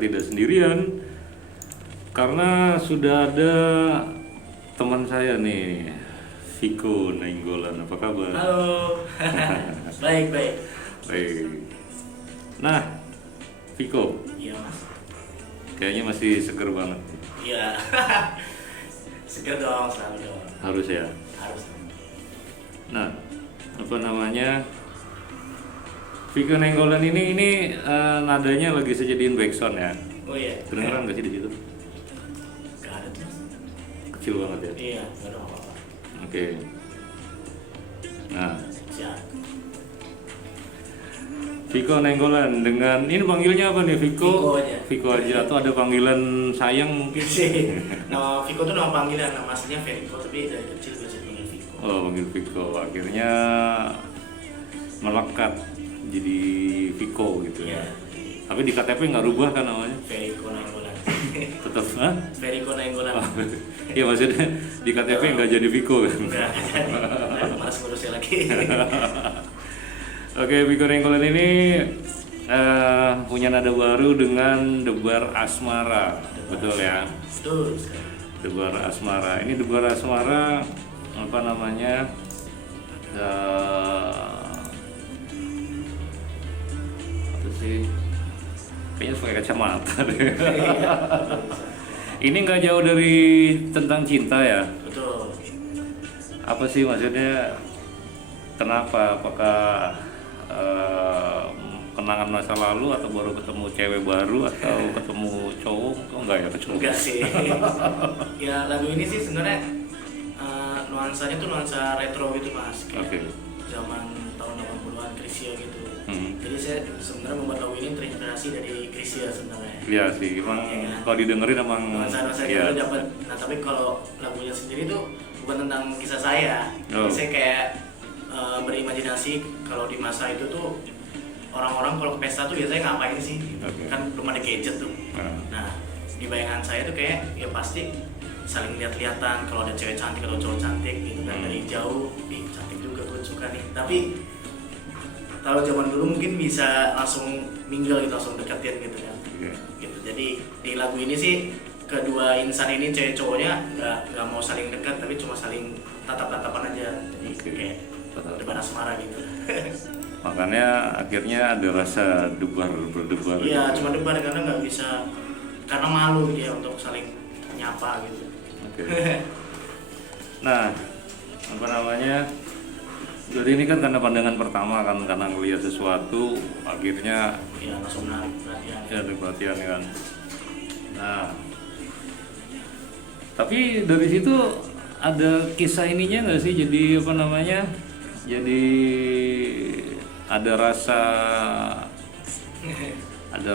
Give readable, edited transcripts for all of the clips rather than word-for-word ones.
tidak sendirian karena sudah ada teman saya nih, Viko Nainggolan. Apa kabar? Halo. Baik. Baik. Nah, Viko, Iya mas. kayaknya masih seger banget. Iya. Seger dong, selalu dong. Harus ya. Harus dong. Nah, apa namanya? Viko Nainggolan ini nadanya lagi saya jadiin backsound ya. Oh iya. Kedengeran nggak sih di situ? Gak ada tuh mas. Kecil banget ya. Iya, gak ada apa-apa. Oke. Nah, Siap. Viko Nainggolan dengan ini panggilnya apa nih, Viko? Viko aja. Viko aja atau ada panggilan sayang mungkin? Nama Viko tuh nama panggilan, nama aslinya Veriko, tapi dari kecil biasa dipanggil Viko. Oh, panggil Viko. Akhirnya melekat jadi Viko gitu ya. Iya. Tapi di KTP nggak rubah kan namanya? Veriko Nainggolan. Tetap, hah? Veriko Nainggolan. Oh, iya maksudnya di KTP nggak jadi Viko kan? Enggak. Malas ngurusnya lagi. Oke, Viko Nainggolan ini punya nada baru dengan Debar Asmara, betul ya? Betul. Debar Asmara. Ini Debar Asmara apa namanya? Apa sih? Kayaknya pakai kacamata deh. Ini nggak jauh dari tentang cinta ya? Betul. Apa sih maksudnya? Kenapa? Apakah kenangan masa lalu atau baru ketemu cewek baru atau ketemu cowok? Oh enggak ya, ketemu. Enggak sih. Ya lagu ini sih sebenarnya nuansanya tuh nuansa retro gitu mas. Oke. Zaman tahun 80-an Chrisye gitu. Hmm. Jadi saya sebenarnya membuat lagu ini terinspirasi dari Chrisye sebenarnya. Iya sih, emang Iya. kalau didengerin emang Nuansa iya. gitu dapat. Nah tapi kalau lagunya sendiri tuh bukan tentang kisah saya. Oh. Jadi saya kayak berimajinasi kalau di masa itu tuh orang-orang kalau ke pesta tuh biasanya ngapain sih? Oke. Kan belum ada gadget tuh. Nah, Nah, di bayangan saya tuh kayak ya pasti saling lihat-lihatan kalau ada cewek cantik atau cowok cantik gitu kan dari jauh, ih cantik juga gue suka nih. Tapi kalau zaman dulu mungkin bisa langsung mingle gitu, langsung deketin gitu kan. oke. Gitu. Jadi di lagu ini sih kedua insan ini cewek cowoknya nggak mau saling dekat tapi cuma saling tatap-tatapan aja. Jadi Oke. kayak depan asmara gitu. Makanya akhirnya ada rasa berdebar. Iya, cuma depan karena nggak bisa karena malu dia untuk saling nyapa gitu. Oke. Nah, apa namanya? Jadi ini kan karena pandangan pertama kan, karena ngelihat sesuatu, akhirnya Ya langsung menarik perhatian. ya ada perhatian kan. Nah, tapi dari situ ada kisah ininya nggak sih? Jadi apa namanya? Jadi ada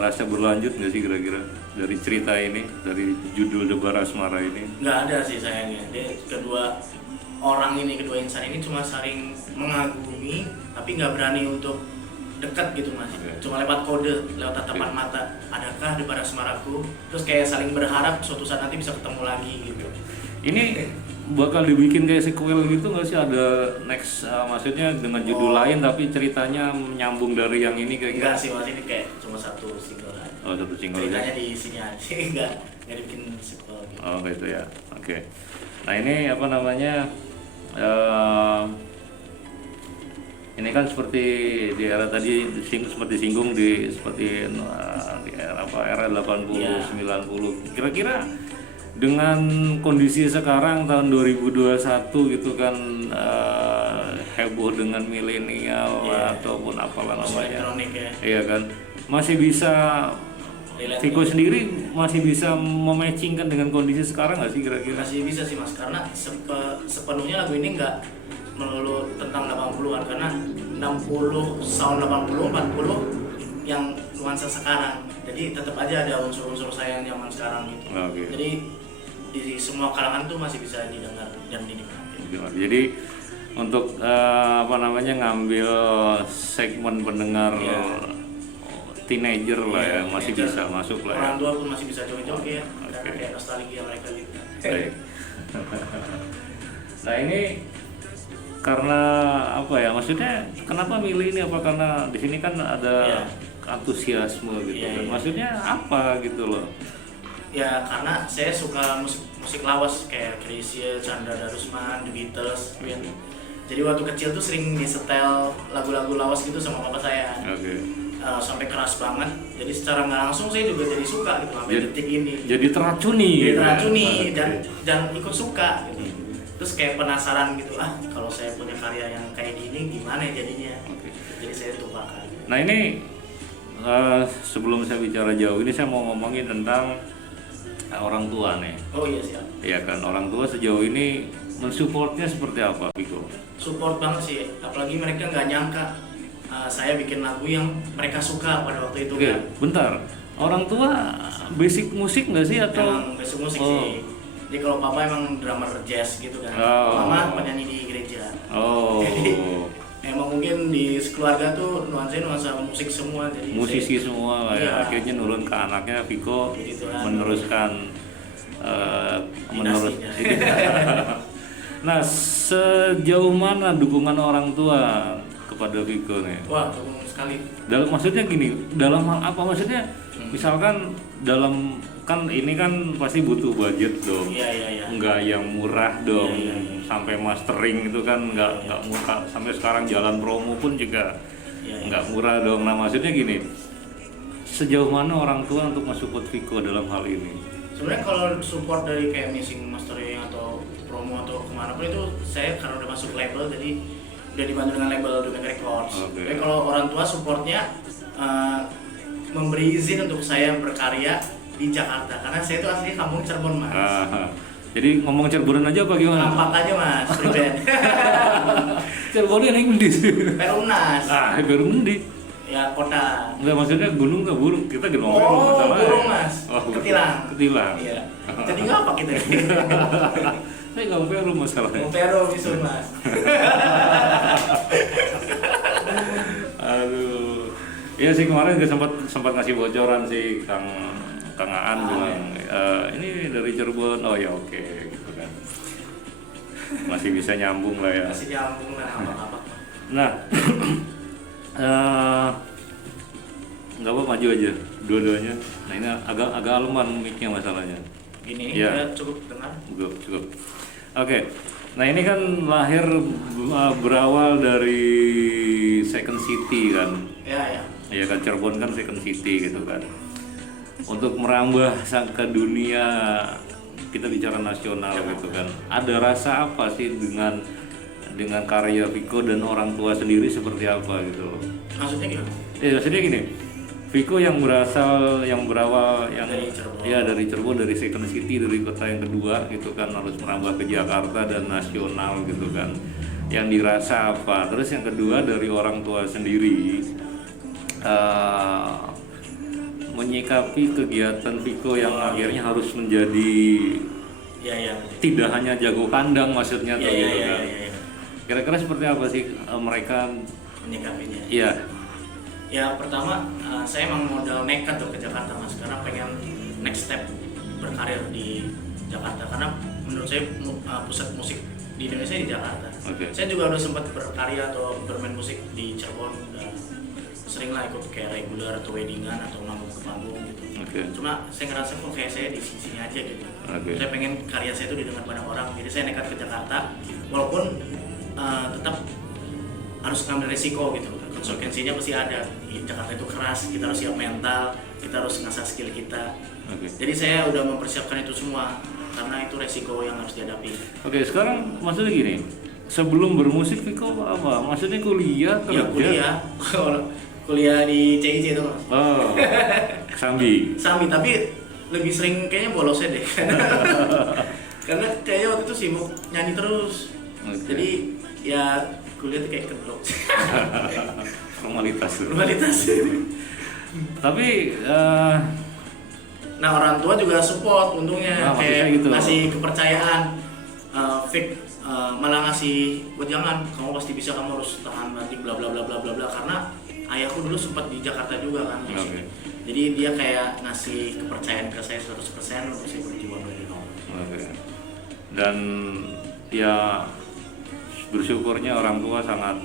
rasa berlanjut nggak sih kira-kira dari cerita ini, dari judul Debar Asmara ini? Nggak ada sih sayangnya. Dia kedua orang ini, kedua insan ini cuma saling mengagumi tapi nggak berani untuk dekat gitu mas. Oke. Cuma lewat kode, lewat tatapan Oke. mata. Adakah Debar Asmaraku? Terus kayak saling berharap suatu saat nanti bisa ketemu lagi gitu. Ini bakal dibikin kayak sequel gitu nggak sih? Ada next, maksudnya dengan judul lain tapi ceritanya menyambung dari yang ini kayak Enggak sih mas, ini kayak cuma satu single aja. Oh, satu single aja. Ceritanya di sini aja, nggak dibikin sequel gitu. Oh gitu ya, oke. Nah ini apa namanya? Ini kan seperti di era tadi seperti singgung seperti di era apa era 80 Iya. 90. Kira-kira dengan kondisi sekarang tahun 2021 gitu kan heboh dengan milenial Iya. ataupun apalah Musik namanya. elektronik ya. Iya kan. Masih bisa Relate Viko banget. sendiri masih bisa mematchingkan dengan kondisi sekarang nggak sih kira-kira? Masih bisa sih mas, karena sepenuhnya lagu ini nggak melulu tentang 80-an, karena 60, sound 80, 40 yang nuansa sekarang. Jadi tetap aja ada unsur-unsur saya yang zaman sekarang gitu. Oke. Jadi di semua kalangan tuh masih bisa didengar dan dinikmati. Jadi untuk apa namanya ngambil segmen pendengar Iya. teenager lah ya, masih Teenager. bisa masuk lah ya. Orang tua pun masih bisa joget-joget, karena Oke. kayak nostalgia mereka gitu. Baik. Nah ini karena apa ya, maksudnya kenapa milih ini, apa karena di sini kan ada Iya. antusiasme gitu Iya, kan. iya. Maksudnya apa gitu loh? Ya karena saya suka musik lawas kayak Chrisye, Chandra Darusman, The Beatles, Queen. Jadi waktu kecil tuh sering disetel lagu-lagu lawas gitu sama papa saya. Oke. Sampai keras banget. Jadi secara nggak langsung saya juga jadi suka gitu sampai Jadi- detik ini. Jadi teracuni. Jadi gitu. teracuni Oke. dan ikut suka gitu. Terus kayak penasaran gitu, kalau saya punya karya yang kayak gini gimana ya jadinya. Oke. Jadi saya tumpahkan. Nah ini sebelum saya bicara jauh ini saya mau ngomongin tentang orang tua nih. Oh iya siap. Ya kan, orang tua sejauh ini mensupportnya seperti apa, Piko? Support banget sih, apalagi mereka nggak nyangka saya bikin lagu yang mereka suka pada waktu itu Oke, kan. bentar. Orang tua basic musik nggak sih atau? Emang basic musik Oh. sih. Jadi kalau papa emang drummer jazz gitu kan, Oh. mama penyanyi di gereja. Oh, Jadi emang mungkin di keluarga tuh nuansa musik semua. Jadi musisi semua lah ya. Iya. Akhirnya nurun ke anaknya, Piko Gitu kan. meneruskan Dinastinya. Nah, sejauh mana dukungan orang tua kepada Piko nih? Wah, dukung sekali. Dalam maksudnya gini, dalam hal apa maksudnya? Misalkan dalam kan ini kan pasti butuh budget dong. Iya. Enggak yang murah dong. Iya. Sampai mastering itu kan enggak murah. Sampai sekarang jalan promo pun juga Iya. enggak murah dong. Nah, maksudnya gini. Sejauh mana orang tua untuk mensupport Viko dalam hal ini? Sebenarnya kalau support dari kayak mixing, mastering atau promo atau kemana pun itu saya karena udah masuk label jadi udah dibantu dengan label Dunia Records. Oke. Jadi kalau orang tua supportnya memberi izin untuk saya berkarya di Jakarta karena saya itu asli kampung Cirebon mas. Jadi ngomong Cirebonan aja apa gimana? Nampak aja mas, pribadi. Cirebon ini yang di Perumnas, baru mendi. ya kota. Enggak maksudnya gunung ke burung. Kita ngomongin masalah. Burung mas, Ketilang. Ketilang. Iya. Jadi ngapa kita? Saya nggak peru masalahnya. Mau pero bisul mas. Aduh. Iya sih kemarin juga sempat ngasih bocoran sih Kang Aan bilang ini dari Cirebon. Oh ya oke gitu kan. Masih bisa nyambung lah ya. Masih nyambung lah apa-apa. Nah, nggak apa maju aja dua-duanya. Nah ini agak aluman mic-nya masalahnya. Gini Iya. ya cukup dengar. Cukup. Oke. Nah ini kan lahir berawal dari Second City kan. Ya. Ya kan Cirebon kan Second City gitu kan. Untuk merambah ke dunia kita bicara nasional gitu kan. Ada rasa apa sih dengan karya Viko dan orang tua sendiri seperti apa gitu loh. Maksudnya gimana? Maksudnya gini. Viko yang berawal yang Dari Cirebon. ya dari Cirebon, dari Second City, dari kota yang kedua gitu kan, harus merambah ke Jakarta dan nasional gitu kan. Yang dirasa apa? Terus yang kedua dari orang tua sendiri menyikapi kegiatan Viko yang akhirnya harus menjadi Ya. tidak hanya jago kandang maksudnya tuh gitu kan. Ya. Kira-kira seperti apa sih mereka? Menyikapinya. Iya. Ya pertama saya emang modal nekat tuh ke Jakarta mas karena pengen next step berkarir di Jakarta karena menurut saya pusat musik di Indonesia di Jakarta. Oke. Saya juga udah sempat berkarya atau bermain musik di Cirebon, udah sering lah ikut kayak regular atau weddingan atau manggung ke panggung gitu. Oke. Cuma saya ngerasa kok kayak saya di sini aja gitu. Oke. Saya pengen karya saya itu didengar banyak orang, jadi saya nekat ke Jakarta walaupun tetap harus ngambil resiko gitu. Konsekuensinya pasti ada. Di Jakarta itu keras, kita harus siap mental, kita harus ngasah skill kita. Oke. Jadi saya udah mempersiapkan itu semua karena itu resiko yang harus dihadapi. Oke, sekarang maksudnya gini. Sebelum bermusik Viko apa? Maksudnya kuliah Ya kerja? kuliah di CIC itu mas. Oh. Sambi. Sambil tapi lebih sering kayaknya bolosnya deh. Karena kayaknya waktu itu sibuk nyanyi terus. Oke. Jadi ya kuliah tuh kayak kedok. Formalitas. Formalitas. Tapi Nah orang tua juga support untungnya Nah, maksudnya kayak gitu. ngasih kepercayaan, malah ngasih buat jangan kamu pasti bisa, kamu harus tahan nanti bla bla bla bla bla bla karena ayahku dulu sempat di Jakarta juga kan. Oke. Jadi dia kayak ngasih kepercayaan ke saya 100% untuk saya berjuang dari nol. Oke. Dan ya bersyukurnya orang tua sangat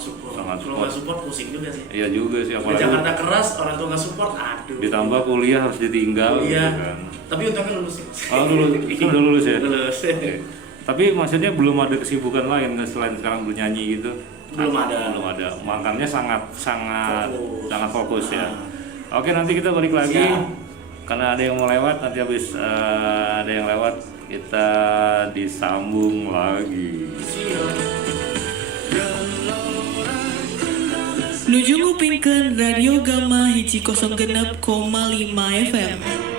support. Sangat Kalau nggak support pusing juga sih. iya juga sih, Di apalagi Jakarta keras, orang tua nggak support, aduh. ditambah kuliah harus ditinggal Iya. gitu kan. Tapi untungnya lulus sih. Oh udah lulus ya? Lulus. Oke. Tapi maksudnya belum ada kesibukan lain kan selain sekarang bernyanyi gitu? Belum ada. Belum ada. Makanya sangat fokus ya. Ah. Oke, nanti kita balik lagi. Siap. Karena ada yang mau lewat, nanti habis ada yang lewat kita disambung lagi. Nuju ngupingkeun Radio Gama hiji 06,5 FM.